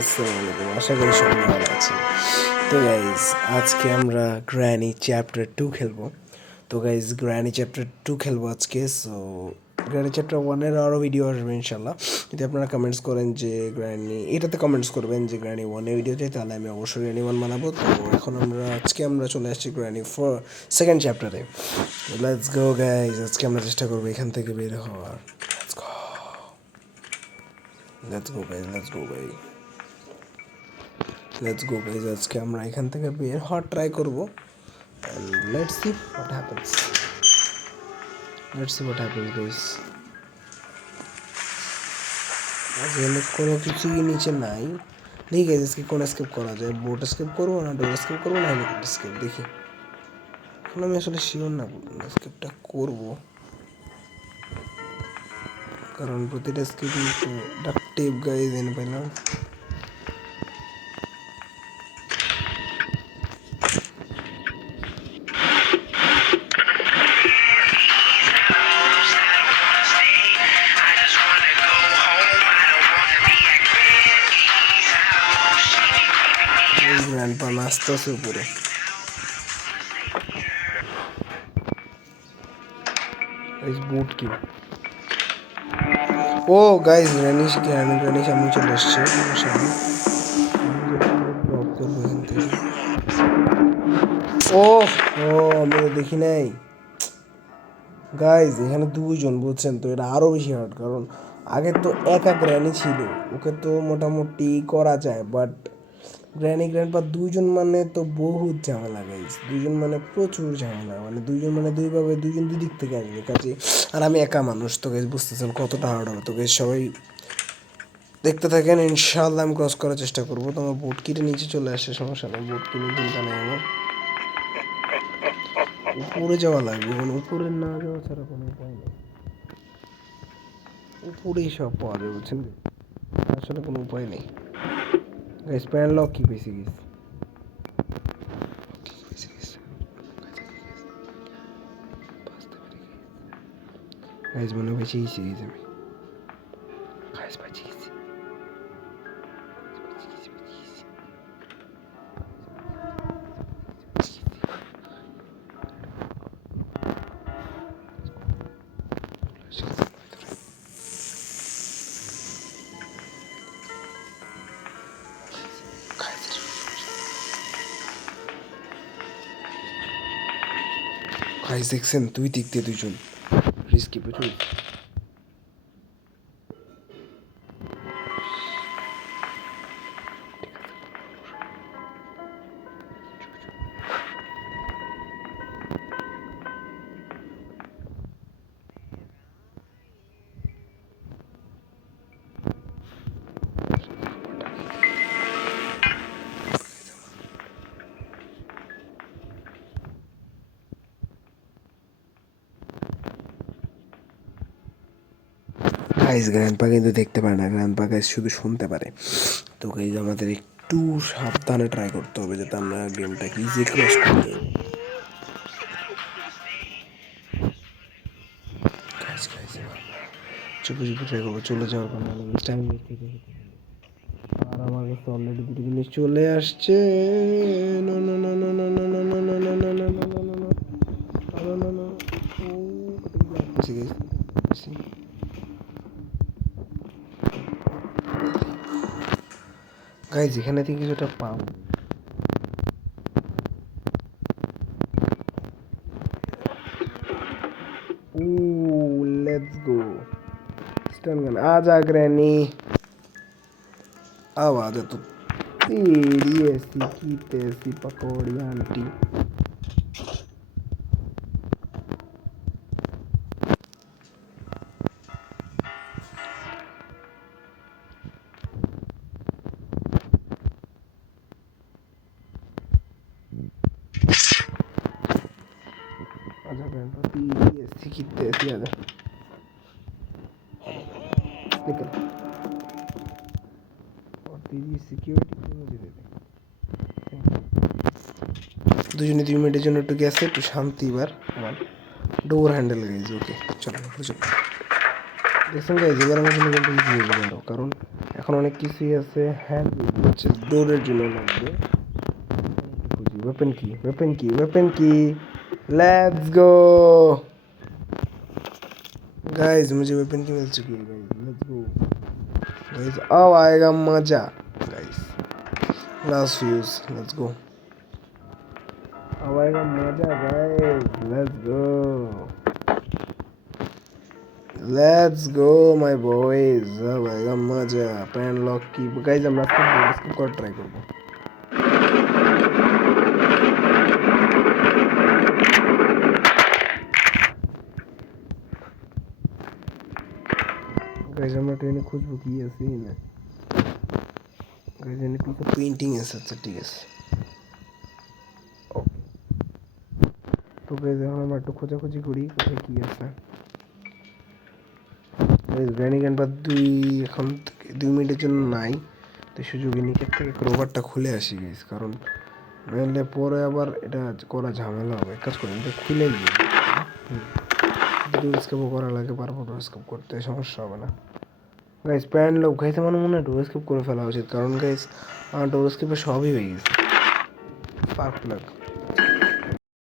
আসসালামু আলাইকুম, আশা করি সবাই ভালো আছেন। তো গাইজ আজকে আমরা গ্র্যানি চ্যাপ্টার 2 খেলবো। তো গাইজ গ্র্যানি চ্যাপ্টার 2 খেলবো আজকে। সো গ্র্যানি চ্যাপ্টার 1-এর আরও ভিডিও আসবে ইনশাল্লাহ। যদি আপনারা কমেন্টস করেন যে গ্র্যানি, এটাতে কমেন্টস করবেন যে গ্র্যানি 1-এর ভিডিও চাই, তাহলে আমি অবশ্যই গ্র্যানি 1 বানাবো। তো এখন আজকে আমরা চলে আসছি গ্র্যানি 4 সেকেন্ড চ্যাপ্টারে। লেটস গো গাইজ, আজকে আমরা চেষ্টা করবো এখান থেকে বের হওয়ার। লেটস গো গাইজ, আজকে আমরা এখান থেকে বের হওয়ার ট্রাই করবো। and let's see what happens guys. আসলে কোনো কিছুই নিচে নাই। দেখি গাইজ আজকে কোন স্কেপ করা যায়, বোট স্কেপ করবো না ডোর স্কেপ করবো না হেলিকপ্টার স্কেপ, দেখি। এখন আমি আসলে শিওর না স্কেপটা করবো, কারণ প্রতিটা স্কেপ ডাক টেপ গাইজ এনে পাইলাম। গ্র্যান্ডপা নাচতেছে উপরে। বুট কি? ও গাইজ গ্র্যানিশ সামনে চলে আসছে। ড্রপ করবো এখান থেকে। ও ও আমি দেখি নাই গাইজ, এখানে দুইজন, বুঝছেন তো, এটা আরও বেশি হার্ড। কারণ আগে তো একা গ্র্যানি ছিল, ওকে তো মোটামুটি করা যায়, বাট গ্র্যান্ডপা দুইজন মানে তো বহুত ঝামেলা গাইজ। দুইজন মানে প্রচুর ঝামেলা, মানে দুইজন মানে দুইভাবে দুইজন দুই দিক থেকে আসবে কাজে। আর আমি একা মানুষ, তো গাইজ বুঝতেছেন কতটা হার্ড হবে। তো গাইজ সবাই দেখতে থাকেন, ইনশাআল্লাহ আমি ক্রস করার চেষ্টা করবো। তো আমার বুট কিটে নিচে চলে আসে, সমস্যা নেই, বুট কিনে চিন্তা নেই আমার। উপরে যাওয়া লাগবে, কারণ উপরে না যাওয়া ছাড়া কোনো উপায় নেই। উপরেই সব পাওয়া যাবে, বুঝছেন, আসলে কোনো উপায় নেই গাইস। প্যান লক কি পেয়েছি গাইস, মনে বেশি গেছি গাইস, আমি গাইস বাঁচি গেছি গাইস। দেখছেন দুই দিক দিয়ে দুইজন, রিস্কি প্রচুর। গাইস গ্র্যান্ডপা কিন্তু দেখতে পারে না, গ্র্যান্ডপা গাইস শুধু শুনতে পারে। তো গাইস আমাদের একটু সাবধানে ট্রাই করতে হবে যাতে আমরা গেমটাকে ইজি ক্রস করি। গাইস গাইস চুপি চুপি ট্রাই করবো চলে যাওয়ার, কারণ টাইম আর আমার কাছে অলরেডি দুটো জিনিস চলে আসছে। No no no no no no no no no no no no no no no no no no no guys এখানে থেকে কিছুটা পাবো। लेट्स गो स्टन गन, आजा ग्रैनी, अब आजा तू, तेरी ऐसी की तैसी पकौड़ी आंटी। आजा ग्रैंडपा, तेरी ऐसी की तैसी, आजा निकल, और तेरी सिक्योरिटी मुझे दे दे। দুজনে 2 মিনিটের জন্য একটু গেছে, একটু শান্তি। এবার আমার ডোর হ্যান্ডেল গাইজ, ওকে চলো চলো। দেখছেন গাইজ, এবার আমার জন্য কিন্তু ইজি হয়ে যাবে আরো, কারণ এখন অনেক কিছুই আছে। হ্যাঁ হচ্ছে ডোরের জন্য লাগবে। ওয়েপেন কি, ওয়েপেন কি, ওয়েপেন কি, लेट्स गो गाइस, मुझे वेपन की मिल चुकी है गाइस, लेट्स गो गाइस, अब आएगा मजा guys. Last fuse, let's go, अब आएगा मजा guys, let's go, let's go my boys, अब आएगा मजा। पैन लॉक की गाइस, हम इसको कर ट्राई करबो। गाइस আমরা ট্রেনে খুঁজবো কি আছে না গাইস, এনে কিছু পেইন্টিং আছে। আচ্ছা ঠিক আছে, তো গাইস এখন আমরা একটু খোঁজাখুঁজি করি কোথায় কি আছে। গাইস গ্র্যানি গ্র্যান্ডপা এখন 2 মিনিটের জন্য নাই, তো সুযোগে নিচের থেকে ক্রোবারটা খুলে আসি গাইস, কারণ নাহলে পরে আবার এটা করা ঝামেলা হবে। কাজ করি এটা খুলে দিই, ডোরস্কেপও করা লাগে, পারবো ডোরস্কেপ করতে, সমস্যা হবে না গাইস। প্যান লোক গাইস, আমার মনে হয় ডোরস্কেপ করে ফেলা উচিত, কারণ গাইস আমার ডোরস্কেপে সবই হয়ে গেছে। Spark plug